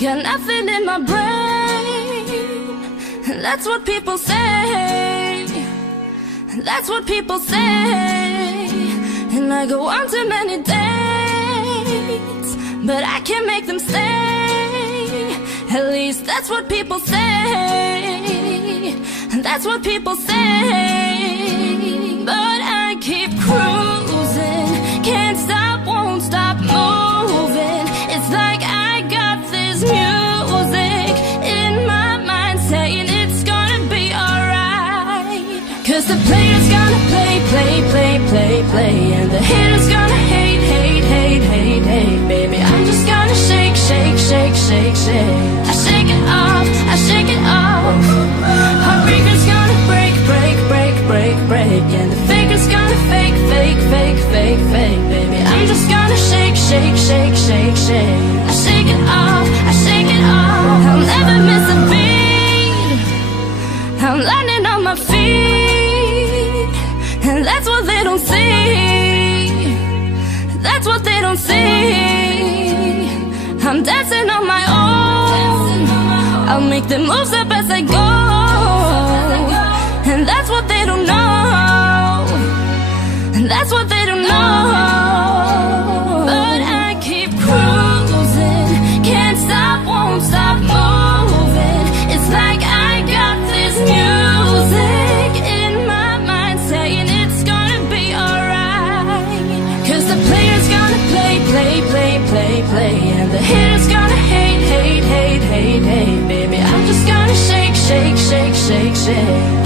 got nothing in my brain. That's what people say. That's what people say. And I go on too many dates, but I can't make them stay. At least that's what people say. That's what people say. But I keep cruising, can't stop, won't stop moving. It's like I got this music in my mind saying it's gonna be alright. Cause the player's gonna play, play, play, play, play, and the hater's gonna hate, hate, hate, hate, hate. Baby, I'm just gonna shake, shake, shake, shake, shake. I shake it off, I shake it off. Heartbreaker's gonna break, break, break, break, break, and the faker's gonna fake, fake, fake, fake, fake. Baby, I'm just gonna shake, shake, shake, shake, shake. I shake it off, I shake it off. I'll never miss a beat. I'm landing on my feet, and that's what they don't see. That's what they don't see. I'm dancing on my own. I'll make the moves up as I go, and that's what they don't know. And that's what they don't know. But I keep cruising, can't stop, won't stop moving. It's like I got this music in my mind saying it's gonna be alright. Cause the player's gonna play, play, play, play, play, and the hater's gonna hate, hate, hate, hate, hate. Baby, I'm just gonna shake, shake, shake, shake, shake.